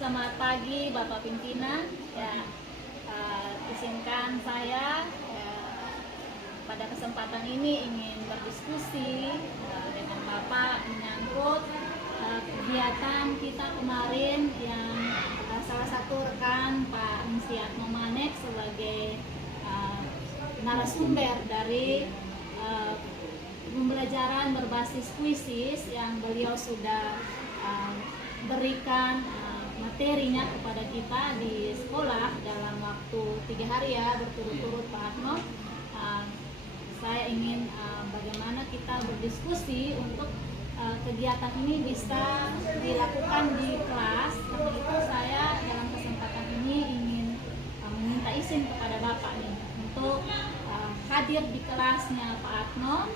Selamat pagi Bapak Pimpinan. Izinkan saya pada kesempatan ini ingin berdiskusi dengan Bapak menyangkut kegiatan kita kemarin yang salah satu rekan Pak Mustiatmo Manek sebagai narasumber dari pembelajaran berbasis puisis yang beliau sudah berikan materinya kepada kita di sekolah dalam waktu 3 hari ya berturut-turut Pak Atmo. Saya ingin bagaimana kita berdiskusi untuk kegiatan ini bisa dilakukan di kelas. Karena itu saya dalam kesempatan ini ingin meminta izin kepada Bapak nih untuk hadir di kelasnya Pak Atmo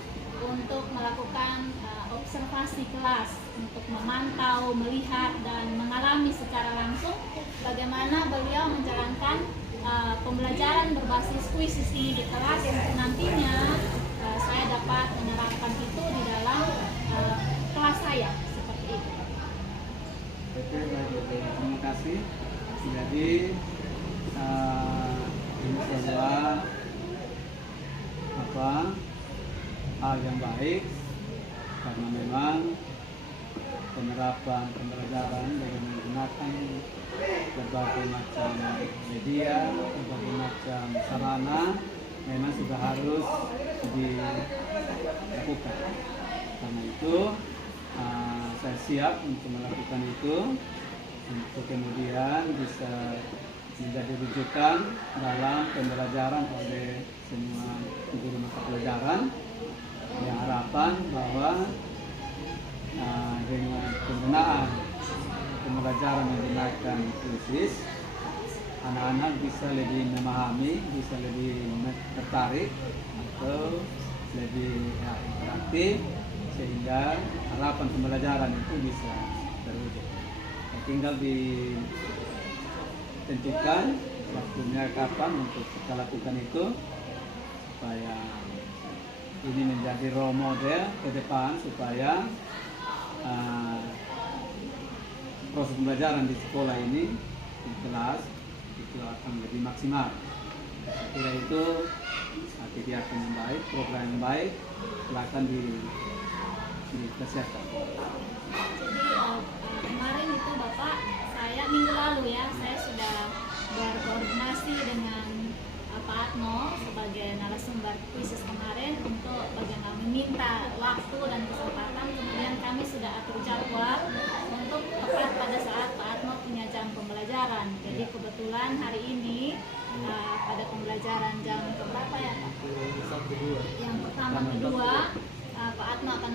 untuk melakukan observasi kelas, untuk memantau, melihat, dan mengalami secara langsung bagaimana beliau menjalankan pembelajaran berbasis puisis ini di kelas, untuk nantinya saya dapat menerapkan itu di dalam kelas saya, seperti itu. Oke, baik, terima kasih. Jadi ini adalah hal yang baik, karena memang penerapan pembelajaran dengan menggunakan berbagai macam media, berbagai macam sarana memang sudah harus dilakukan. Karena itu saya siap untuk melakukan itu, untuk kemudian bisa menjadi rujukan dalam pembelajaran oleh semua guru mata pelajaran. Yang harapan bahwa dengan penggunaan pembelajaran menggunakan puisis, anak-anak bisa lebih memahami, bisa lebih tertarik atau lebih interaktif, sehingga harapan pembelajaran itu bisa terwujud. Tinggal ditentukan waktunya kapan untuk kita lakukan itu, supaya ini menjadi role model ke depan, supaya proses pembelajaran di sekolah ini, di kelas, itu akan lebih maksimal. Saya kira itu kegiatan yang baik, program yang baik, silakan dipersiapkan. Jadi kemarin itu Bapak, saya minggu lalu ya, saya sudah berkoordinasi dengan Pak Atmo sebagai narasumber puisis kemarin untuk bagaimana meminta waktu dan kesempatan. Kemudian kami sudah atur jadwal untuk tepat pada saat Pak Atmo punya jam pembelajaran. Jadi kebetulan hari ini pada pembelajaran jam keberapa ya Pak? Yang pertama, kedua, Pak Atmo akan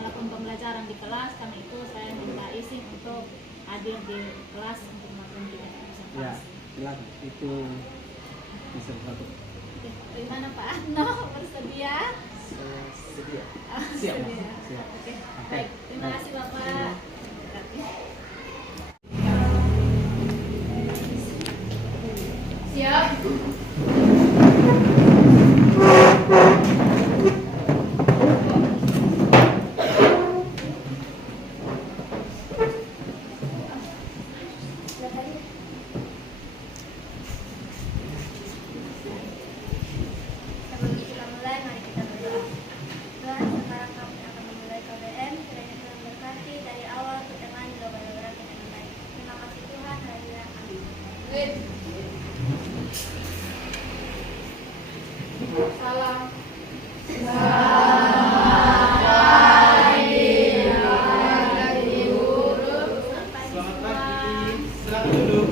melakukan pembelajaran di kelas. Karena itu saya minta izin untuk hadir di kelas untuk melakukan kegiatan observasi. Ya, silakan. Itu bisa satu. Oke, bagaimana Pak Atmo, bersedia? Sedia. Siap. Siap. Oke, baik. Terima kasih Bapak. Siap. Salam. Selamat pagi. Silakan duduk.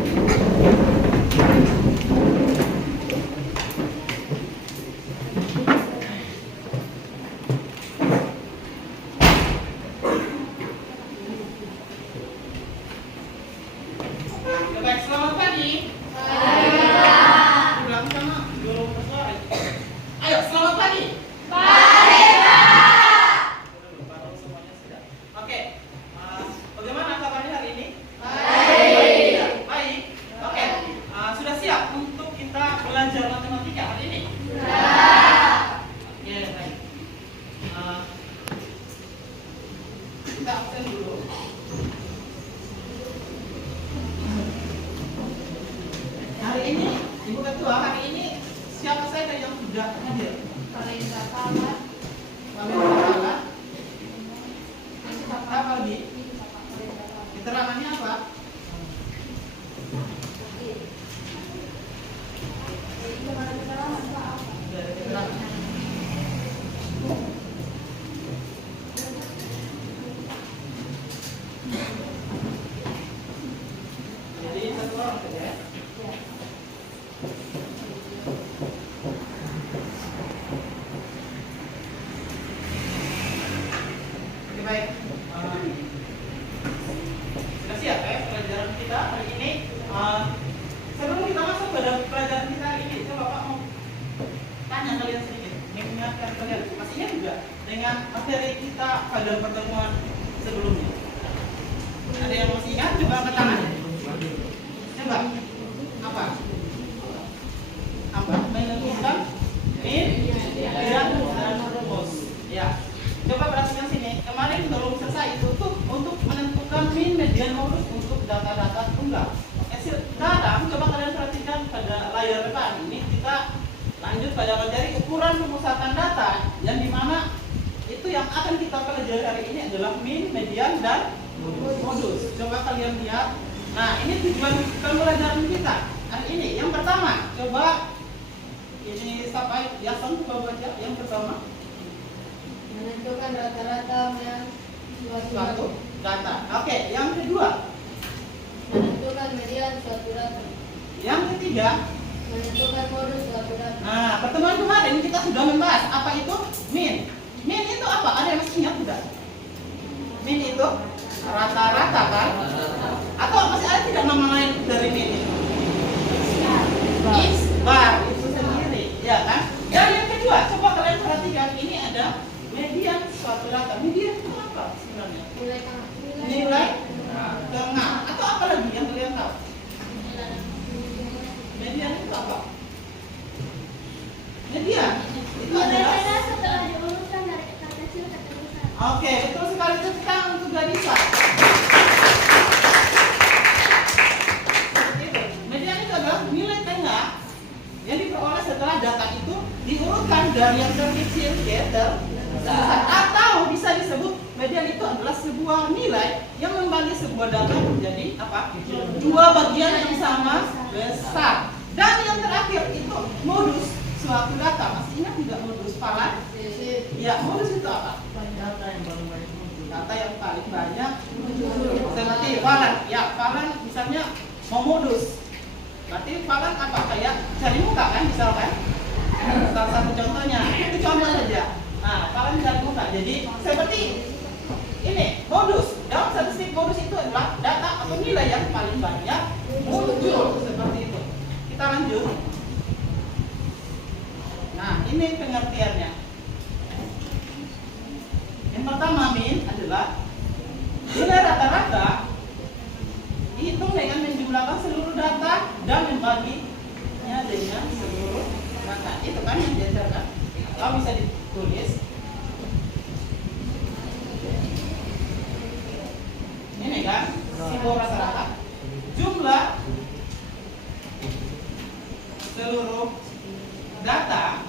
Baik, selamat pagi. Ulang sama guru suara. Ayo, selamat pagi. Semuanya sudah. Oke. Bagaimana kabarnya hari ini? Baik. Oke. Sudah siap untuk kita belajar matematika hari ini? Oke, baik. Kita absen dulu. Ibu Ketua, hari ini siapa saja yang sudah hadir? Kalenda Palat, Kalenda apa lagi? Keterangannya apa? Dari keterangan. Jadi satu orang saja ya. Oke, baik. Sudah siap ya pelajaran kita hari ini. Sebelum kita masuk pada pelajaran kita hari ini, coba Pak mau tanya kalian sedikit, mengingatkan kalian, masih ingat juga dengan materi kita pada pertemuan sebelumnya? Ada yang masih ingat? Coba angkat tangan. Coba. Apa? Apa? Menentukan median dan rumus. Ya. Coba perhatikan sini. Kemarin belum selesai itu tuh untuk menentukan min, median, modus untuk data-data tunggal. Sekarang coba kalian perhatikan pada layar depan ini, kita lanjut pada materi ukuran pemusatan data yang dimana itu yang akan kita pelajari hari ini adalah min, median, dan modus. Coba kalian lihat. Nah, ini tujuan pembelajaran kita hari ini. Yang pertama, coba ini sampai Yason coba baca yang pertama. Menentukan rata-rata yang Suatu data. Oke, yang kedua. menentukan median suatu data, Yang ketiga. menentukan modus suatu data, Nah, pertemuan kemarin kita sudah membahas apa itu min. Min itu apa? Ada yang masih ingat tidak? Min itu rata-rata kan? Atau masih ada tidak nama lain dari min itu? Isbar itu sendiri, ya kan? Dan yang kedua, coba kalian perhatikan ini ada median suatu data. Median itu apa sebenarnya? nilai tengah, Nilai tengah. Atau apa lagi yang kalian tahu? Median itu apa? Median itu adalah setelah diurutkan dari kata kecil ke besar. oke, betul sekali, tepuk tangan untuk Gadisa. Seperti itu. Median itu adalah nilai tengah yang diperoleh setelah data itu diurutkan dari yang terkecil ke terbesar. Atau bisa disebut median itu adalah sebuah nilai yang membagi sebuah data menjadi apa? Dua bagian yang sama besar. Dan yang terakhir itu modus suatu data. Masih ingat tidak modus Falan? Ya, modus itu apa? Data yang paling banyak muncul. Data yang paling banyak muncul. Seperti Falan. Ya, Falan misalnya mau modus. Berarti Falan apa? Kayak cari muka kan misalkan? Salah satu contohnya. Itu contoh saja. Nah, Falan cari muka. Jadi seperti ini modus. Dalam statistik modus itu adalah data atau nilai yang paling banyak muncul. Seperti itu. Kita lanjut. Nah, ini pengertiannya. Yang pertama min adalah nilai rata-rata dihitung dengan menjumlahkan seluruh data dan membaginya dengan seluruh data. Itu kan yang diajarkan. Kalau bisa ditulis. Ini kan simbol rata-rata. Jumlah seluruh data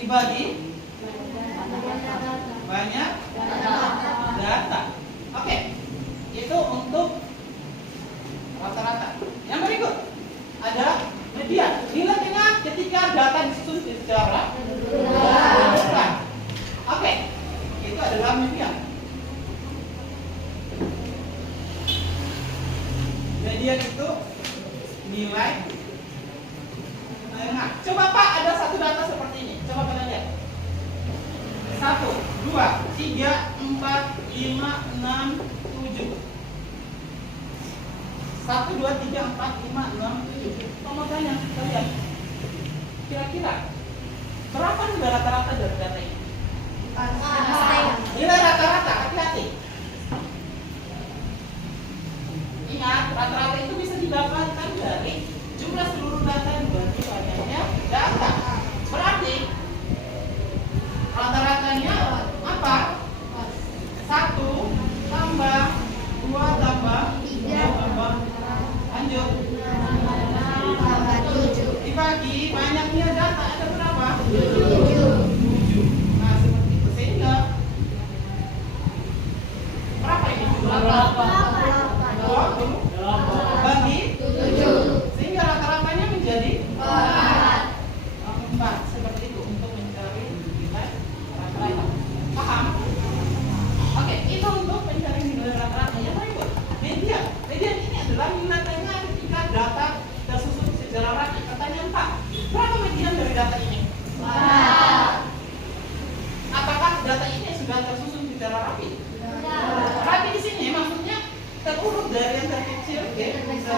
dibagi banyak data. Oke, itu untuk rata-rata. Yang berikut ada median. Nilai tengah ketika data disusun secara urutan. Oke, itu adalah median. Median itu nilai tengah. Coba Pak, ada satu data seperti ini. Coba kalian lihat. 1, 2, 3, 4, 5, 6, 7. 1, 2, 3, 4, 5, 6, 7. Kamu tanya, kalian kira-kira berapa nilai rata-rata dari data ini? Nilai rata-rata, hati-hati. Ingat, rata-rata itu bisa didapatkan dari jumlah seluruh data yang dibagi banyaknya data. Berarti rata-ratanya apa? 1 tambah 2 tambah 3 tambah lanjut bagi 7. Sehingga rata-ratanya menjadi 4. Seperti itu untuk mencari nilai rata-rata. Paham? Oke, itu untuk mencari nilai rata-rata. Yang berikut, median. Median ini adalah nilai tengah ketika data tersusun secara rapi. Pertanyaan Pak, berapa median dari data ini? Apakah data ini sudah tersusun secara rapi? Rapi di sini maksudnya terurut dari yang terkecil ke yang terbesar.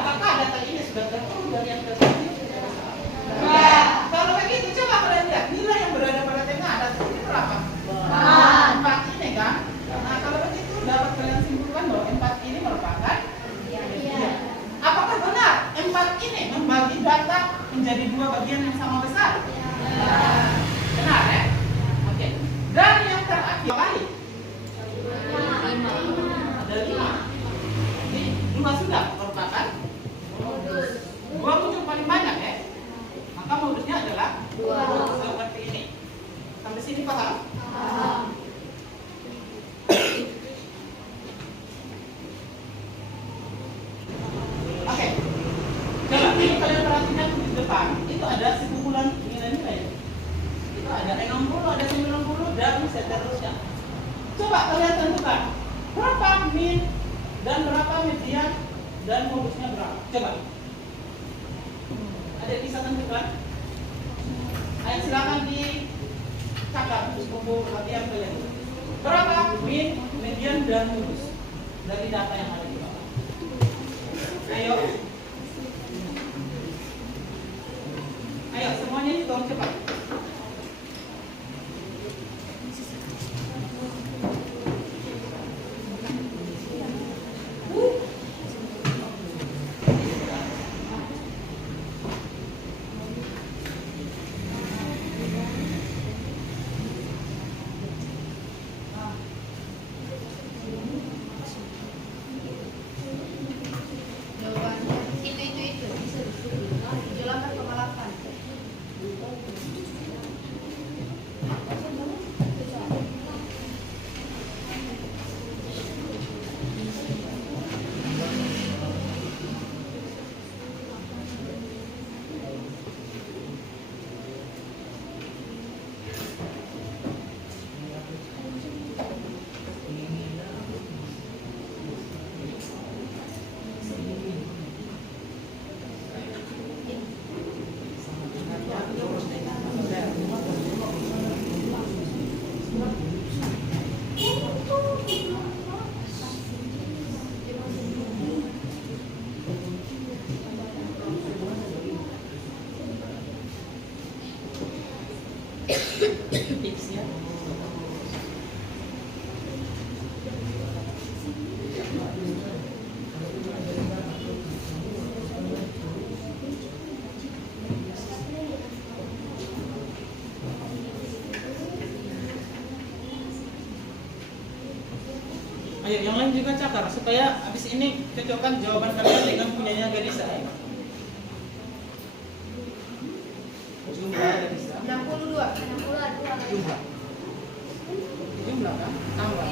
Apakah data ini sudah terurut dari yang terkecil ke yang terbesar? Kalau begitu coba kalian lihat nilai yang berada pada tengah data ini berapa? 4 ini kan? Nah kalau begitu dapat kalian simpulkan bahwa 4 ini merupakan median. Apakah benar 4 ini membagi data menjadi 2 bagian yang sama besar? Benar ya? Oke. Dan yang terakhir kali ada 5. Jadi 2 sudah merupakan modus. 2 muncul paling banyak ya. Maka modusnya adalah 2 seperti ini. Sampai sini paham? Oke. Coba ini kalian perhatikan di depan itu ada sekumpulan nilai-nilai. Itu ada 60, ada 90 dan seterusnya. Coba kalian tentukan berapa min dan berapa median dan modusnya berapa. Coba. Ada yang bisa tentukan? Ayo silakan dicatat untuk latihan kalian. Berapa min, median dan modus dari data yang ada di bawah? Ayo. Ayo semuanya hitung cepat. Jawabannya itu 78,8. Tipsnya. Ayo yang lain juga cakar supaya habis ini cocokkan jawaban kalian dengan punyanya Gadisa ya. Jumlah Gadisa. 62. Jumlah kan? Tambah.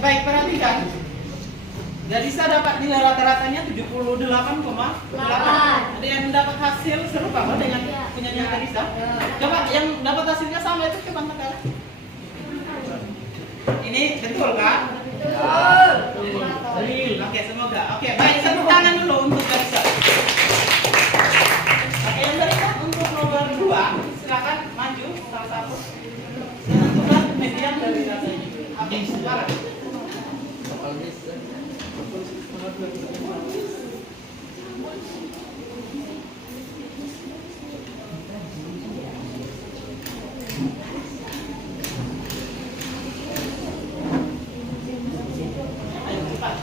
baik, perhatikan. Jadi saya dapat nilai rata-ratanya 78,8. Ada yang dapat hasil serupa kok dengan punyanya Karisa? Coba yang dapat hasilnya sama itu coba tekan. Ini betul kan? Betul. Oke, semoga. Oke, baik, tepuk tangan dulu untuk Karisa. Oke, yang berikut untuk nomor 2, silakan maju salah satu. Tentukan median dari data ini. Oke, silakan. Ayo cepat.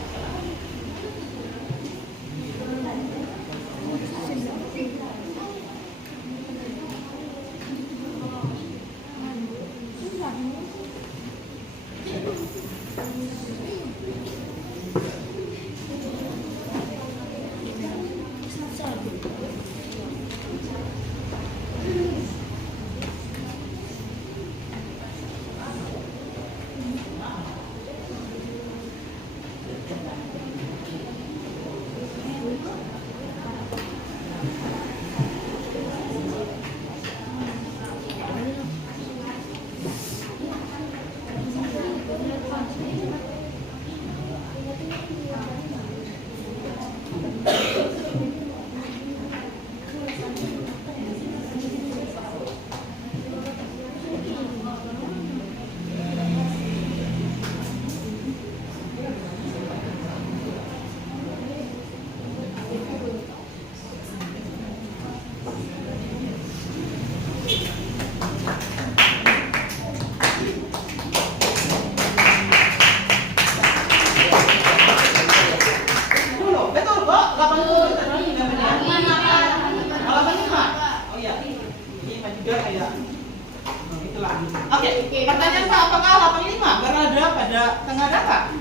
Oke, pertanyaan Pak, apakah 85 berada pada tengah data?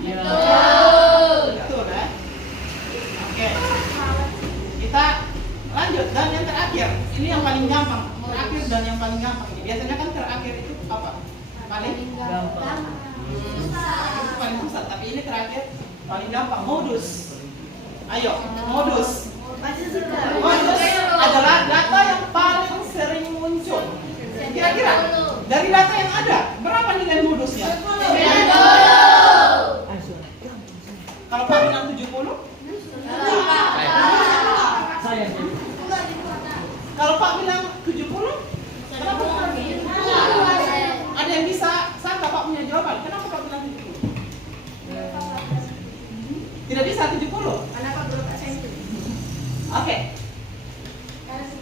Betul kan? Oke, kita lanjut dan yang terakhir, ini yang paling gampang. Terakhir dan yang paling gampang. Biasanya kan terakhir itu apa? Paling gampang. Itu paling susah, tapi ini terakhir paling gampang. Modus. Ayo, modus. Modus adalah data yang paling sering muncul. Kira-kira dari data yang ada, berapa nilai modusnya? 90. Kalau Pak bilang 70? Kalau Pak bilang 70? Kenapa Pak bilang 70? Ada yang bisa sangka Pak punya jawaban? Kenapa Pak bilang 70? Tidak bisa 70? Oke.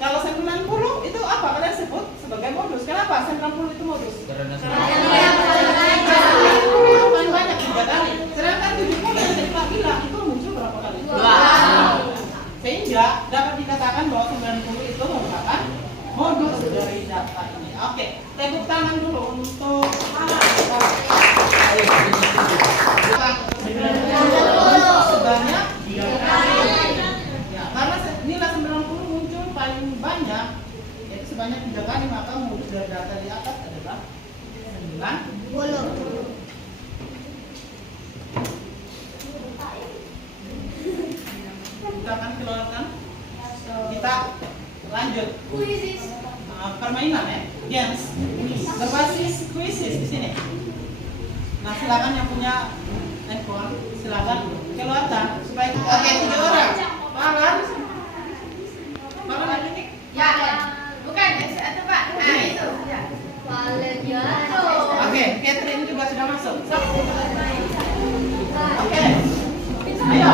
Kalau 90 itu apa kalian sebut sebagai modus? Kenapa 90 itu modus? Karena paling banyak 3 kali. Sedangkan 70 yang tadi Pak bilang itu muncul berapa kali? 2. Sehingga dapat dikatakan bahwa 90 itu merupakan modus dari data ini. Oke, tepuk tangan dulu untuk sebanyak 3 kali. Ya, karena nilai 90 muncul paling banyak, yaitu sebanyak 3 kali, maka modus dari data di atas adalah 90. Kita akan keluarkan. Kita lanjut. Permainan ya, games berbasis quizzes di sini. Nah, silakan yang punya handphone, silakan keluarkan supaya oke 3 orang. Palan lagi nih. Ya, bukan itu Pak. Nah itu. Oke, Catherine juga sudah masuk. Oke, ayo.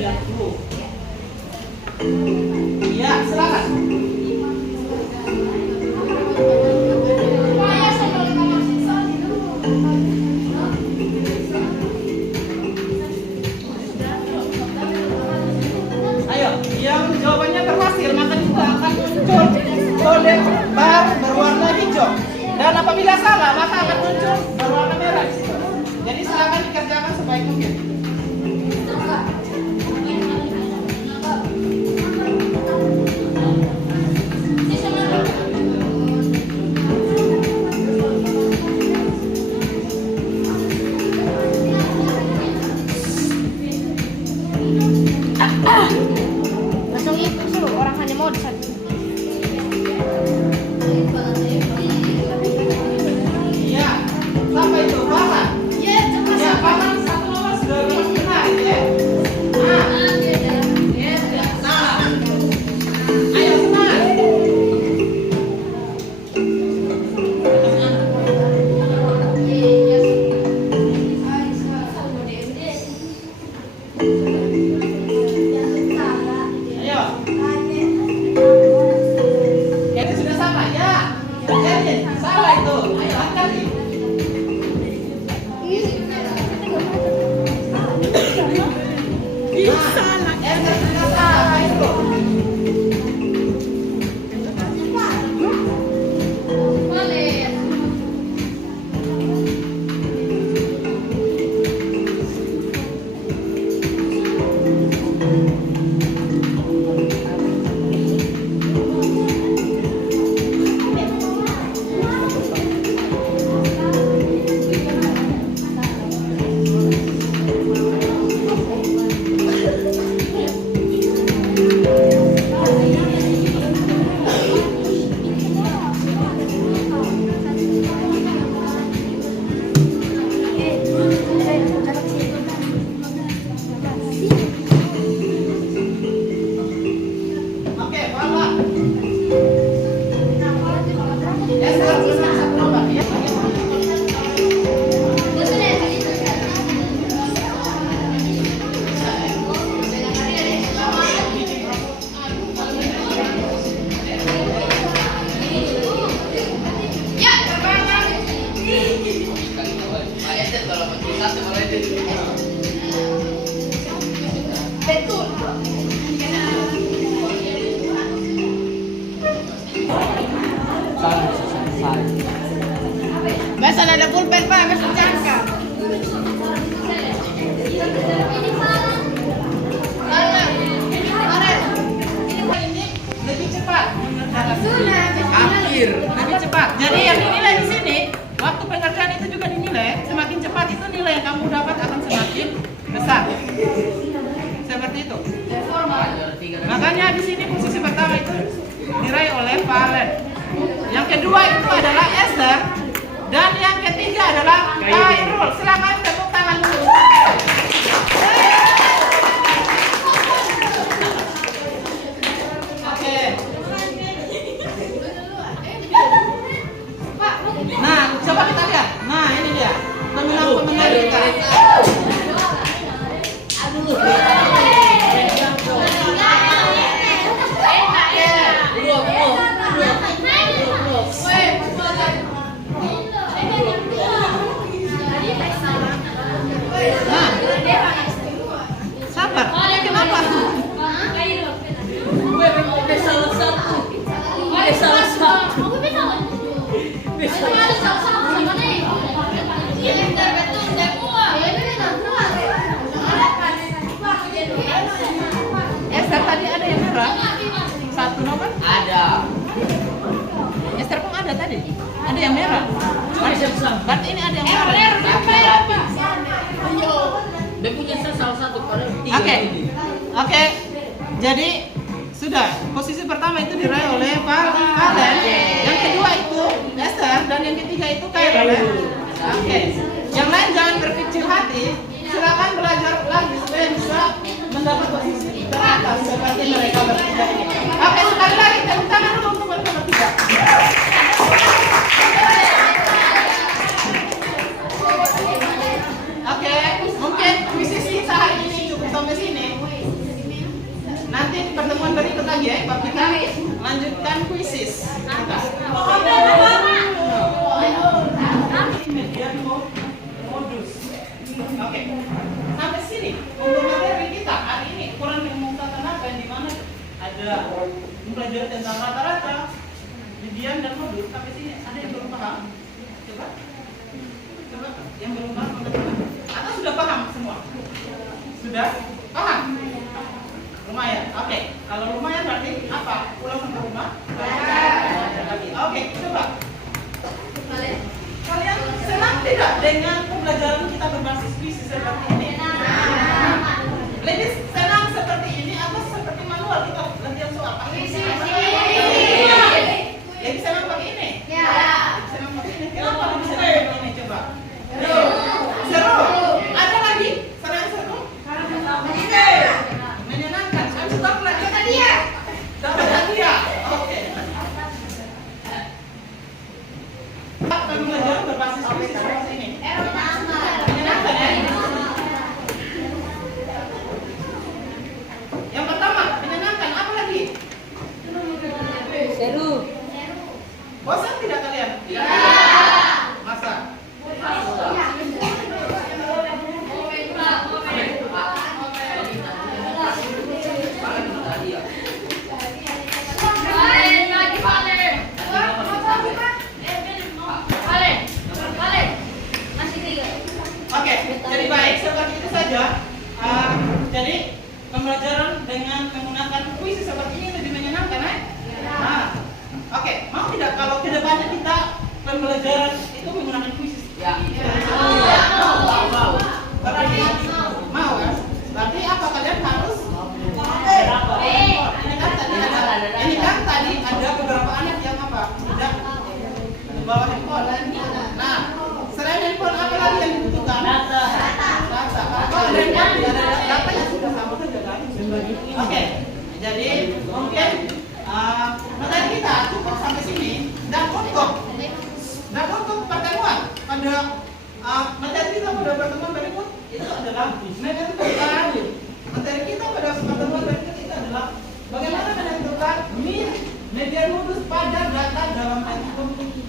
Lihat dulu. Ya, silakan. Ayo, yang jawabannya berhasil maka kita akan muncul kode bar berwarna hijau. Dan apabila salah maka akan muncul berwarna merah di situ. Jadi silakan dikerjakan sebaik mungkin. Langsung itu suruh orang hanya mau di satu. Iya, sampai itu paham. Ya, paham satu nomor sudah benar ya. Nah, ayo semangat. Ayo. Jadi sudah sama ya. Jadi salah itu. Ayo angkat. Salah. Enter sudah salah itu. Oke, bawa. Enter sudah satu nomor ya. Selesai. Biasa ada pulpen Pak, harus dicangkap. Ini lebih cepat lebih cepat. Jadi yang dinilai di sini waktu pengerjaan itu juga dinilai. Semakin cepat itu nilai yang kamu dapat akan semakin besar. Seperti itu. Makanya di sini posisi pertama itu diraih oleh Valen. Yang kedua itu adalah Esther dan yang ketiga adalah Khairul. Silakan tepuk tangan dulu. Oke. Nah, coba kita lihat. Nah, ini dia. Pemenang-pemenang kita. Nah, sabar. Kenapa? Esther tadi ada yang merah? Satu nomor? Ada. Esther pun ada tadi. Ada yang merah. Berarti ini ada yang merah. Dia punya saya salah satu pada tiga Oke. ini. Oke. Jadi sudah posisi pertama itu diraih oleh Valen. Yang kedua itu Esther dan yang ketiga itu Khairul. Oke. Yang lain jangan berkecil hati. Silakan belajar lagi supaya bisa mendapat posisi teratas seperti mereka bertiga ini. Oke, sekali lagi tepuk tangan dulu untuk mereka bertiga. Oke, mungkin kuisis kita hari ini cukup sampai sini. Nanti di pertemuan berikut lagi ya, Pak, kita lanjutkan kuisis kita. Median modus. Oke, sampai sini untuk materi kita hari ini kurang mengumumkan apa yang di mana ada mempelajari tentang rata-rata, median dan modus. Sampai sini ada yang belum paham? Coba yang belum paham angkat tangan. Atau sudah paham semua? Sudah paham? Lumayan. Oke, kalau lumayan berarti apa? Pulang sampai rumah? Oke, coba. Kalian senang tidak dengan pembelajaran kita berbasis visi seperti ini? Lebih senang seperti ini atau Jadi pembelajaran dengan menggunakan puisi seperti ini lebih menyenangkan, Nah, oke. Mau tidak kalau kedepannya kita pembelajaran itu menggunakan puisi? Ya. Mau. Berarti mau kan? Berarti apa kalian harus? Ini kan tadi ada beberapa anak yang apa? Tidak membawa handphone. Nah, selain handphone apa lagi yang dibutuhkan? Data. Kalau handphone tidak ada datanya sudah sama saja kan? Oke. Jadi mungkin materi kita cukup sampai sini dan untuk pertemuan pada materi kita pada pertemuan berikut itu adalah materi kita pada pertemuan berikut itu adalah bagaimana menentukan median modus pada data dalam bentuk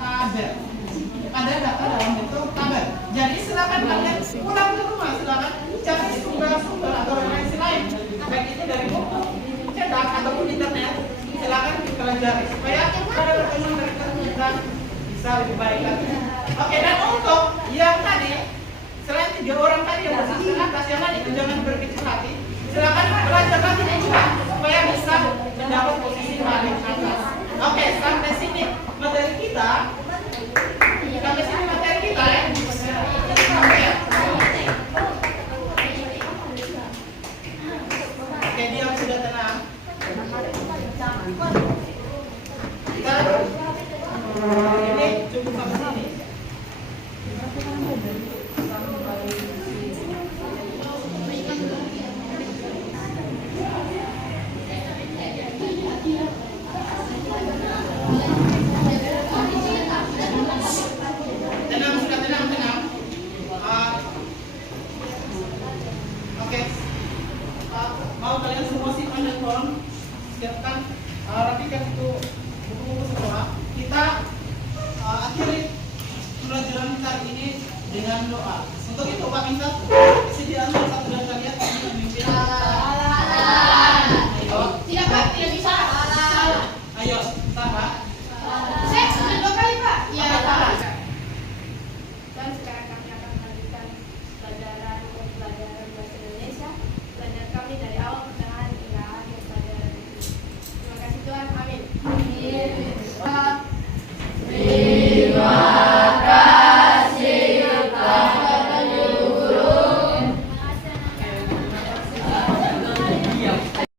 tabel. Jadi silakan kalian pulang ke rumah, silakan cari sumber-sumber atau referensi lain, baik itu dari buku cetak ataupun internet. Silakan dipelajari supaya pada pertemuan berikut kita bisa lebih baik lagi. Oke, dan untuk yang tadi selain 3 orang tadi yang bersih atas yang lain itu jangan berkecil hati. Silakan belajar lagi juga supaya bisa mendapat posisi paling atas. Oke, sampai sini materi kita. Oke, diam sudah tenang. Kita ini cukup sampai sini. Tenang. Oke. Mau kalian semua simpan handphone, siapkan, rapikan itu buku-buku sekolah. Kita akhiri pembelajaran kita hari ini dengan doa. Untuk itu Pak minta kesediaan satu dan kalian memimpin